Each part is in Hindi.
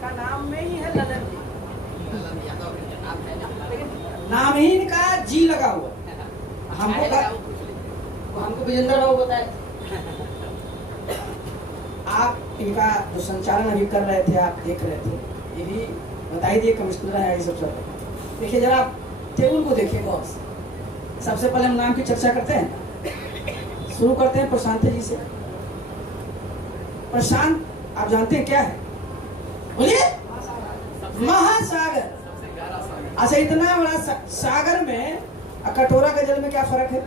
का नाम में ही है ललन जी, लेकिन नाम ही इनका जी लगा हुआ। हमको विजेंद्र बाबू बताए। आप इनका जो संचालन अभी कर रहे थे, आप देख रहे थे, ये भी बता ही दिए कमिश्नर है ये सब सब। देखिए जरा आप टेबल को देखिए बॉस। सबसे पहले हम नाम की चर्चा करते हैं, शुरू करते हैं प्रशांत जी से। प्रशांत आप जानते हैं क्या है? बोलिए। महासागर। अच्छा, इतना बड़ा सागर में कटोरा के जल में क्या फर्क है?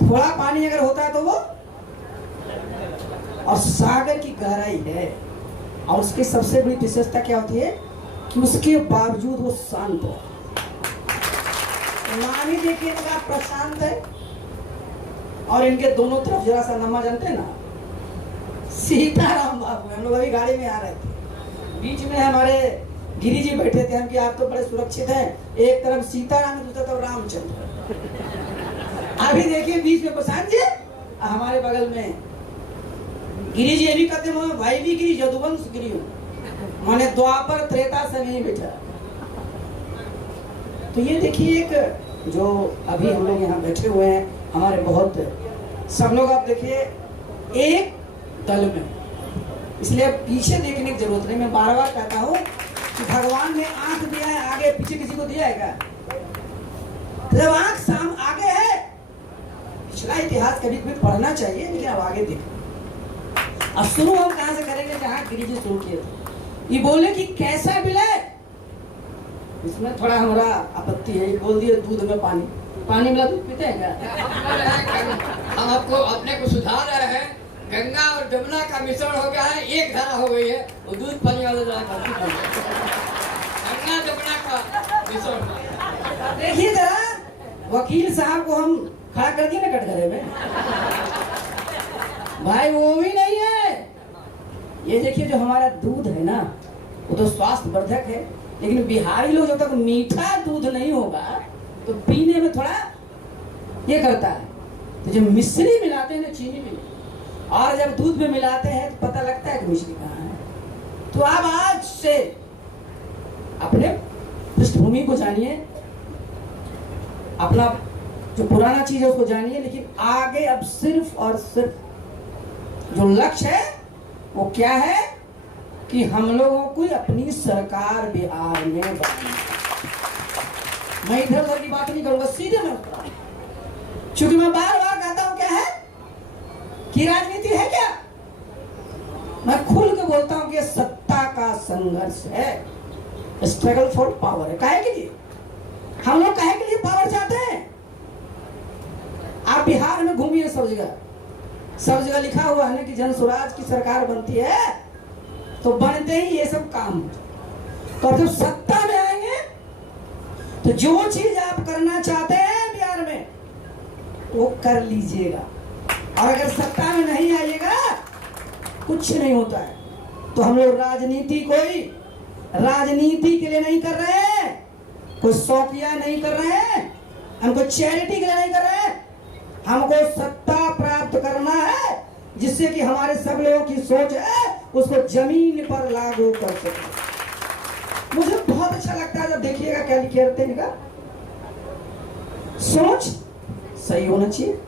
थोड़ा पानी अगर होता है तो वो, और सागर की गहराई है। और उसकी सबसे बड़ी विशेषता क्या होती है कि उसके बावजूद वो शांत है। नानी देखिए तो आप प्रशांत है, और इनके दोनों तरफ जरा सा नम्मा जानते हैं ना, सीताराम बाबू। हम लोग अभी गाड़ी में आ रहे थे, बीच में हमारे गिरी जी बैठे थे। हम कि आप तो बड़े सुरक्षित हैं, एक तरफ सीताराम दूसरी तरफ रामचंद्र। अभी देखिए बीच में प्रशांत जी, हमारे बगल में गिरी जी। ये भी कहते हैं भाई भी गिरी, यदुवंश गिरी हूँ, माने द्वापर त्रेता से नहीं बैठा। तो ये देखिए एक जो अभी हम लोग यहाँ बैठे हुए हैं, हमारे बहुत सब लोग आप देखिए एक दल में, इसलिए पीछे देखने की जरूरत नहीं। मैं बार बार कहता हूँ कि भगवान ने आंख दिया है, आगे पीछे किसी को दिया है क्या? जब आंख साम आगे है, पिछला इतिहास कभी कभी पढ़ना चाहिए, लेकिन अब आगे देखो। अब शुरू हम कहां से करेंगे? जहां गिरी जी शुरू किए थे। ये बोले कि कैसा विलय, इसमें थोड़ा हमारा आपत्ति है। ये बोल दिए दूध में पानी, पानी मिला दूध पीते हैं क्या? हम आपको अपने को सुधार रहे हैं। गंगा और जमुना का मिश्रण हो गया है, एक धारा हो गई है, वो दूध पानी वाला गंगा जमुना का मिश्रण। देखिए जरा, वकील साहब को हम खड़ा कर दिए ना कटघरे में, भाई वो भी नहीं है। ये देखिए जो हमारा दूध है ना, वो तो स्वास्थ्य वर्धक है, लेकिन बिहारी लोग जब तक मीठा दूध नहीं होगा तो पीने में थोड़ा ये करता है। तो जब मिश्री मिलाते हैं ना चीनी में, और जब दूध में मिलाते हैं तो पता लगता है कि मिश्री कहाँ है। तो आप आज से अपने पृष्ठभूमि को जानिए, अपना जो पुराना चीज है उसको जानिए, लेकिन आगे अब सिर्फ और सिर्फ जो लक्ष्य है वो क्या है कि हम लोगों को अपनी सरकार बिहार में बनानी। मैं इधर उधर की बात नहीं करूंगा, सीधे मैं चूंकि मैं बार बार कहता हूं क्या है कि राजनीति है क्या, मैं खुल के बोलता हूं कि सत्ता का संघर्ष है, स्ट्रगल फॉर पावर है। काहे के लिए हम लोग काहे के लिए पावर चाहते हैं? आप बिहार में घूमिए, सब जगह लिखा हुआ है ना कि जन स्वराज की सरकार बनती है, तो बनते ही ये सब काम। तो जब सत्ता में आएंगे तो जो चीज आप करना चाहते हैं बिहार में वो कर लीजिएगा, और अगर सत्ता में नहीं आइएगा कुछ नहीं होता है। तो हम लोग राजनीति कोई राजनीति के लिए नहीं कर रहे हैं, कोई शौकिया नहीं कर रहे हैं, हम कोई चैरिटी के लिए नहीं कर रहे हैं। हमको सत्ता प्राप्त करना है, जिससे कि हमारे सब लोगों की सोच है उसको जमीन पर लागू कर सके। मुझे बहुत अच्छा लगता है जब देखिएगा क्या लिखे रहते हैं, सोच सही होना चाहिए,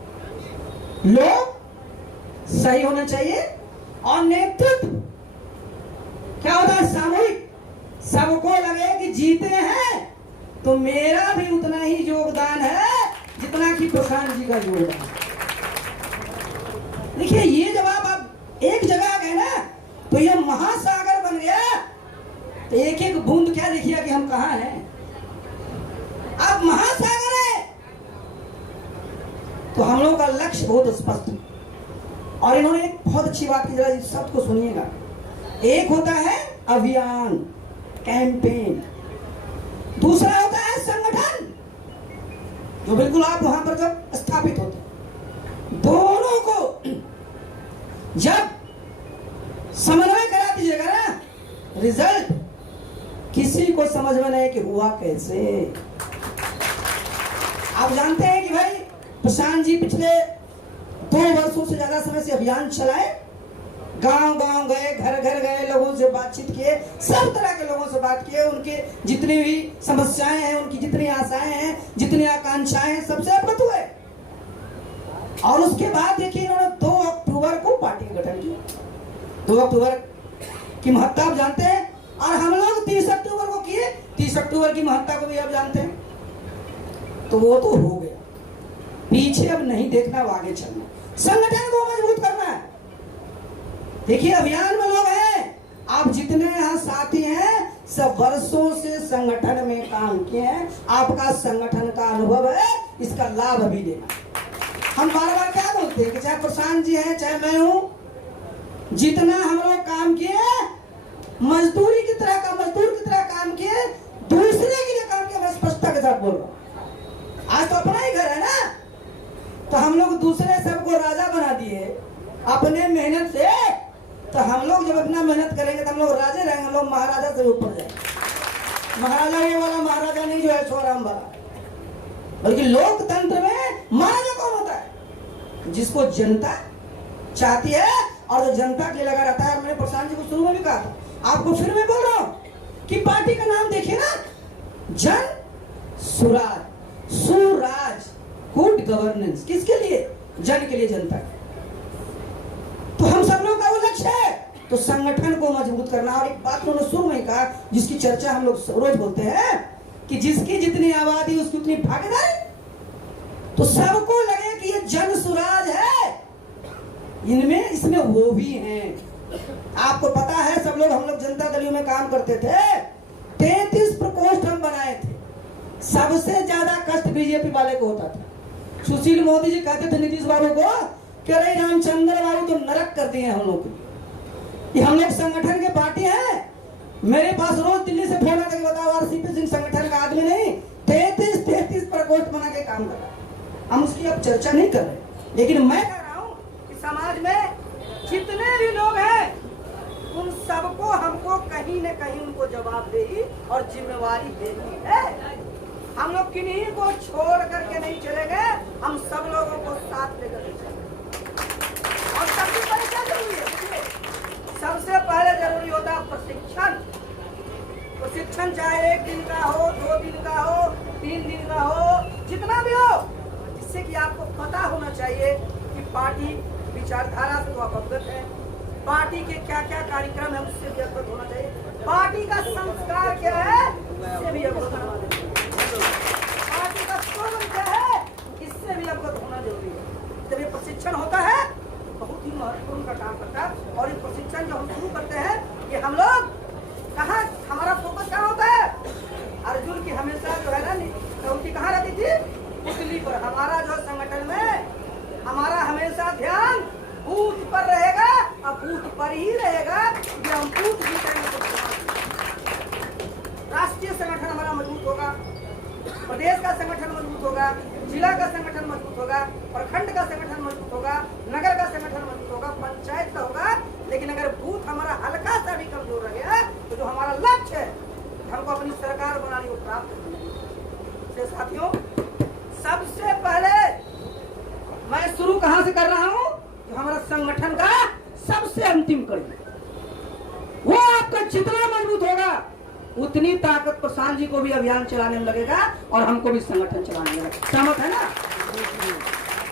लोग सही होना चाहिए, और नेतृत्व क्या होता है सामूहिक। सबको लगे कि जीते हैं तो मेरा भी उतना ही योगदान है जितना कि प्रशांत जी का योगदान। देखिए ये जब आप एक जगह आ गए ना तो ये महासागर बन गया। तो एक एक बूंद क्या देखिए कि हम कहां हैं, अब महासागर है। तो हम लोगों का लक्ष्य बहुत स्पष्ट है, और इन्होंने एक बहुत अच्छी बात की, जरा इस शब्द को सुनिएगा। एक होता है अभियान, कैंपेन, दूसरा होता है संगठन, जो बिल्कुल आप वहां पर जब स्थापित होते हैं। दोनों को जब समन्वय करा दीजिएगा ना, रिजल्ट किसी को समझ में नहीं कि हुआ कैसे। आप जानते हैं कि भाई प्रशांत जी पिछले 2 वर्षों से ज्यादा समय से अभियान चलाए, गांव गांव गए, घर घर गए, लोगों से बातचीत किए, सब तरह के लोगों से बात किए, उनके जितनी भी समस्याएं हैं, उनकी जितनी आशाएं हैं, जितनी आकांक्षाएं हैं, सबसे अवगत हुए। और उसके बाद देखिए इन्होंने 2 अक्टूबर को पार्टी का गठन किया। 2 अक्टूबर की महत्ता आप जानते हैं, और हम लोग 30 अक्टूबर को किए। 30 अक्टूबर की महत्ता को भी आप जानते हैं। तो वो तो हो गया, पीछे अब नहीं देखना, अब आगे चलना, संगठन को मजबूत करना है। देखिए अभियान में लोग हैं, आप जितने यहाँ साथी हैं सब वर्षों से संगठन में काम किए हैं, आपका संगठन का अनुभव है, इसका लाभ अभी लेना। हम बार बार क्या बोलते हैं कि चाहे प्रशांत जी हैं चाहे मैं हूं, जितना हम लोग काम किए मजदूर की तरह काम किए, दूसरे के लिए काम किया। मैं स्पष्टता के साथ बोल रहा हूं, आज तो अपना ही घर है ना, तो हम लोग दूसरे सबको राजा बना दिए अपने मेहनत से। तो हम लोग जब अपना मेहनत करेंगे तो हम लोग राजे रहेंगे, हम लोग महाराजा से ऊपर जाएंगे। महाराजा ये वाला महाराजा नहीं जो है छोराम वाला, बल्कि लोकतंत्र में महाराजा कौन होता है? जिसको जनता चाहती है और जो जनता के लिए लगा रहता है। मैंने प्रशांत जी को शुरू में भी कहा था, आपको फिर मैं बोल रहा हूं कि पार्टी का नाम देखिए ना, जन सुराज, सुराज, गुड गवर्नेंस। किसके लिए? जन के लिए, जनता के। तो हम सब लोग का वो लक्ष्य है, तो संगठन को मजबूत करना। और एक बात उन्होंने शुरू में कहा, जिसकी चर्चा हम लोग रोज बोलते हैं कि जिसकी जितनी आबादी उसकी उतनी भागीदारी। तो सबको लगे कि ये जन सुराज है, इनमें इसमें वो भी हैं। आपको पता है सब लोग, हम लोग जनता दलियों में काम करते थे, 33 प्रकोष्ठ हम बनाए थे। सबसे ज्यादा कष्ट बीजेपी वाले को होता था। सुशील मोदी जी कहते थे नीतीश बाबू को कि अरे रामचंद्र बाबू तो नरक कर दिए हम लोग को, हम लोग संगठन के पार्टी हैं। मेरे पास रोज दिल्ली से फोन आता कि बताओ यार सीपी सिंह संगठन का आदमी नहीं, 33 प्रकोष्ठ बना के काम कर रहा है। हम उसकी अब चर्चा नहीं कर रहे, लेकिन मैं कह रहा हूं कि समाज में जितने भी लोग हैं उन सबको हमको कहीं न कहीं उनको जवाबदेही और जिम्मेवारी देनी है। हम लोग किन्हीं को छोड़ करके नहीं चलेंगे, हम सब लोगों को साथ लेकर चलेंगे। और सबसे पहले क्या जरूरी है? सबसे पहले जरूरी होता है प्रशिक्षण। प्रशिक्षण चाहे 1 दिन का हो, 2 दिन का हो, 3 दिन का हो, जितना भी हो, जिससे कि आपको पता होना चाहिए कि पार्टी विचारधारा से आप अवगत है, पार्टी के क्या क्या कार्यक्रम है उससे भी अवगत होना चाहिए, पार्टी का संस्कार क्या है उससे भी अवगत होना चाहिए, पार्टी का स्लोगन क्या है इससे भी अवगत होना जरूरी है। जब ये प्रशिक्षण होता है बहुत ही महत्वपूर्ण का काम करता है। और ये प्रशिक्षण जो हम शुरू करते हैं कि हम लोग कहाँ, हमारा फोकस कहाँ होता है? अर्जुन की हमेशा जो है ना उनकी कहाँ रहती थी? पुतली पर। हमारा जो संगठन में हमारा हमेशा ध्यान बूथ पर रहेगा और बूथ पर ही रहेगा। हम बूथ जीतेंगे तो राष्ट्रीय संगठन हमारा मजबूत होगा, प्रदेश का संगठन मजबूत होगा, जिला का संगठन मजबूत होगा, प्रखंड का संगठन मजबूत होगा, नगर का संगठन मजबूत होगा, पंचायत का होगा। लेकिन अगर बूथ हमारा हल्का सा भी कमजोर रह गया तो जो हमारा लक्ष्य है हमको अपनी सरकार बनानी को प्राप्त करनी। साथियों, सबसे पहले मैं शुरू कहां से कर रहा हूं? जो हमारा संगठन का सबसे अंतिम कड़ी, वो आपका जितना मजबूत होगा उतनी ताकत प्रशांत जी को भी अभियान चलाने में लगेगा और हमको भी संगठन चलाने में लगेगा। सहमत है ना?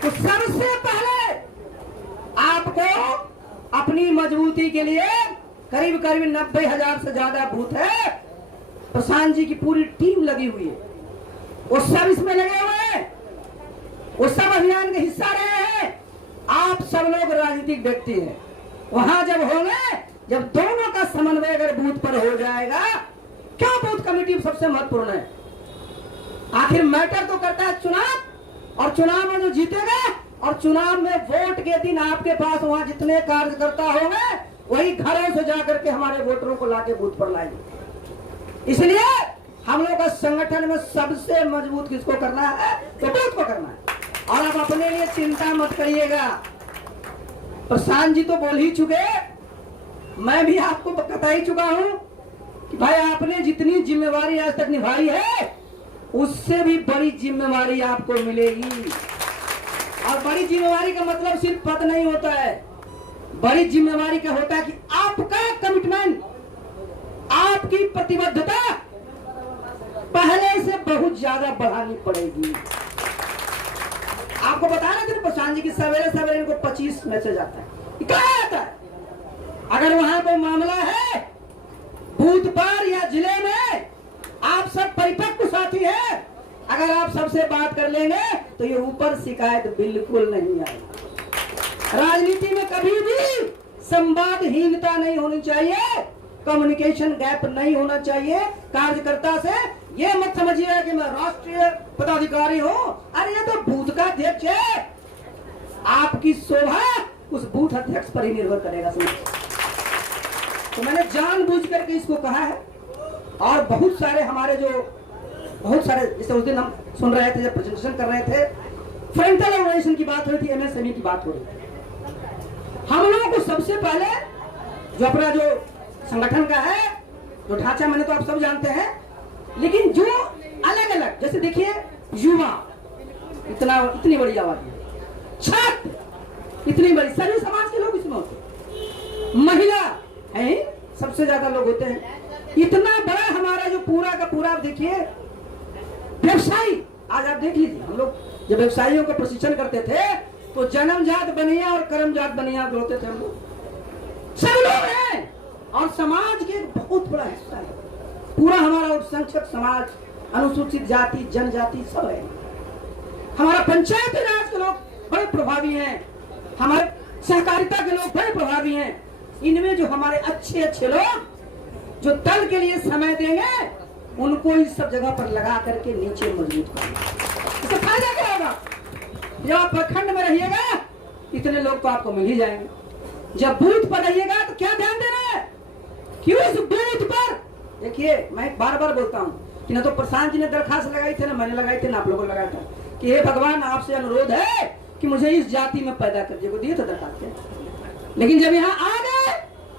तो सबसे पहले आपको अपनी मजबूती के लिए करीब करीब 90,000 से ज्यादा बूथ है, प्रशांत जी की पूरी टीम लगी हुई है, वो सब इसमें लगे हुए हैं, वो सब अभियान के हिस्सा रहे हैं। आप सब लोग राजनीतिक व्यक्ति हैं, वहां जब होंगे, जब दोनों का समन्वय अगर बूथ पर हो जाएगा, क्यों बूथ कमेटी सबसे महत्वपूर्ण है? आखिर मैटर तो करता है चुनाव, और चुनाव में जो जीतेगा, और चुनाव में वोट के दिन आपके पास वहां जितने कार्यकर्ता होंगे वही घरों से जाकर के हमारे वोटरों को लाके बूथ पर लाएंगे। इसलिए हम लोग का संगठन में सबसे मजबूत किसको करना है? तो बूथ को करना है। और आप अपने लिए चिंता मत करिएगा, प्रशांत जी तो बोल ही चुके, मैं भी आपको बता ही चुका हूं कि भाई आपने जितनी जिम्मेवारी आज तक निभाई है उससे भी बड़ी जिम्मेवारी आपको मिलेगी। और बड़ी जिम्मेवारी का मतलब सिर्फ पद नहीं होता है, बड़ी जिम्मेवारी का होता है कि आपका कमिटमेंट, आपकी प्रतिबद्धता पहले से बहुत ज्यादा बढ़ानी पड़ेगी। आपको बता रहे थे प्रशांत जी की सवेरे सवेरे इनको 25 मैसेज आता है। क्या आता है? अगर वहां कोई मामला है बूथ पर या जिले में, आप सब परिपक्व साथी हैं, अगर आप सबसे बात कर लेंगे तो ये ऊपर शिकायत बिल्कुल नहीं आएगी। राजनीति में कभी भी संवादहीनता नहीं होनी चाहिए, कम्युनिकेशन गैप नहीं होना चाहिए कार्यकर्ता से। ये मत समझिए कि मैं राष्ट्रीय पदाधिकारी हूं, अरे ये तो बूथ का अध्यक्ष है। आपकी शोभा उस बूथ अध्यक्ष पर ही निर्भर करेगा। तो मैंने जानबूझ करके इसको कहा है। और बहुत सारे हमारे बहुत सारे, जैसे उस दिन हम सुन रहे थे जब प्रेजेंटेशन कर रहे थे, फ्रंटल ऑर्गेनाइजेशन की बात हो रही थी, एमएसएमई की बात हो रही थी। हम लोगों को सबसे पहले जो अपना जो संगठन का है जो ढांचा, मैंने तो आप सब जानते हैं, लेकिन जो अलग अलग, जैसे देखिए युवा इतनी बड़ी आबादी, छात्र इतनी बड़ी, सभी समाज के लोग इसमें होते, महिला है सबसे ज्यादा लोग होते हैं। इतना बड़ा हमारा जो पूरा का पूरा, देखिए व्यवसायी, आज आप देख लीजिए, हम लोग जब व्यवसायियों को प्रशिक्षण करते थे तो जन्मजात बनिया और कर्मजात बनिया होते थे हम लोग, सब लोग हैं और समाज के एक बहुत बड़ा हिस्सा है। पूरा हमारा अल्पसंख्यक समाज, अनुसूचित जाति, जनजाति सब है। हमारा पंचायती राज के लोग बड़े प्रभावी हैं, हमारे सहकारिता के लोग बड़े प्रभावी हैं। इनमें जो हमारे अच्छे अच्छे लोग जो दल के लिए समय देंगे, उनको इस सब जगह पर लगा करके नीचे मजबूत करेंगे। इससे फायदा क्या होगा? जब आप प्रखंड में रहिएगा इतने लोग तो आपको मिल ही जाएंगे। जब बूथ पर रहिएगा तो क्या ध्यान देना है कि उस बूथ पर, देखिए मैं बार बार बोलता हूँ कि ना तो प्रशांत जी ने दरखास्त लगाई थी, ना मैंने लगाई थी, ना आप लोगों ने लगाया था कि हे भगवान आपसे अनुरोध है कि मुझे इस जाति में पैदा कर दिए, दिए तो दरखास्त। लेकिन जब यहाँ आ गए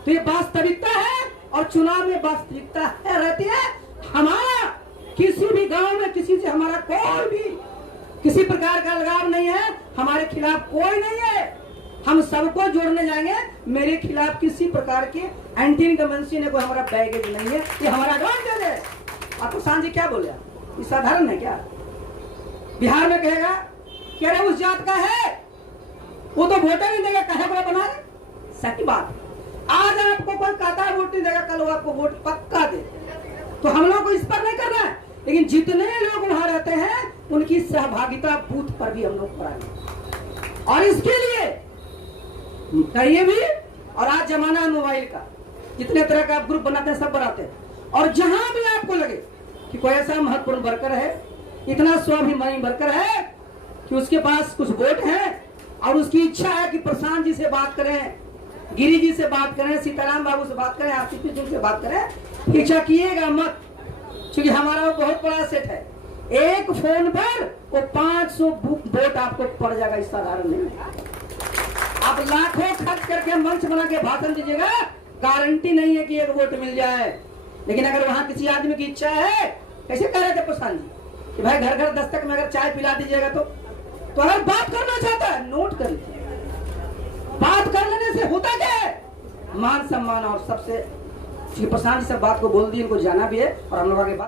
तो ये वास्तविकता है, और चुनाव में वास्तविकता है रहती है। हमारा किसी भी गांव में किसी से हमारा कोई भी किसी प्रकार का लगाव नहीं है, हमारे खिलाफ कोई नहीं है, हम सबको जोड़ने जाएंगे। मेरे खिलाफ किसी प्रकार के एंटी इनकम्बेंसी ने कोई हमारा बैगेज नहीं है, ये हमारा एडवांटेज है। आपको सांझी क्या बोले, ये साधारण है क्या? बिहार में कहेगा कि अरे उस जात का है, वो तो वोटर नहीं देगा, कहे बड़ा बना रहे। सही बात, आज आपको कोई कहता है वोट नहीं देगा, कल वो आपको वोट पक्का दे। तो हम लोग को इस पर नहीं करना है, लेकिन जितने लोग वहां रहते हैं उनकी सहभागिता बूथ पर भी हम लोग कराएंगे। और इसके लिए करिए भी, और आज जमाना है मोबाइल का, जितने तरह का आप ग्रुप बनाते हैं सब बनाते हैं। और जहां भी आपको लगे कि कोई ऐसा महत्वपूर्ण वर्कर है, इतना स्वाभिमानी वर्कर है कि उसके पास कुछ वोट है और उसकी इच्छा है कि प्रशांत जी से बात करें, गिरी जी से बात करें, सीताराम बाबू से बात करें, आसिफ जी से बात करें, इच्छा किएगा मत, क्योंकि हमारा वो बहुत बड़ा सेट है। एक फोन पर वो 500 वोट आपको पड़ जाएगा, इस साधारण नहीं है। आप लाखों खर्च करके मंच बना के भाषण दीजिएगा, गारंटी नहीं है कि एक वोट मिल जाए। लेकिन अगर वहां किसी आदमी की इच्छा है, कैसे कह रहे थे प्रशांत जी कि भाई घर घर दस्तक में अगर चाय पिला दीजिएगा तो अगर बात करना चाहता है नोट कर लीजिए। बात कर लेने से होता क्या है? मान सम्मान। और सबसे प्रशांत जी सब बात को बोल दिए, इनको जाना भी है और हम लोग आगे बात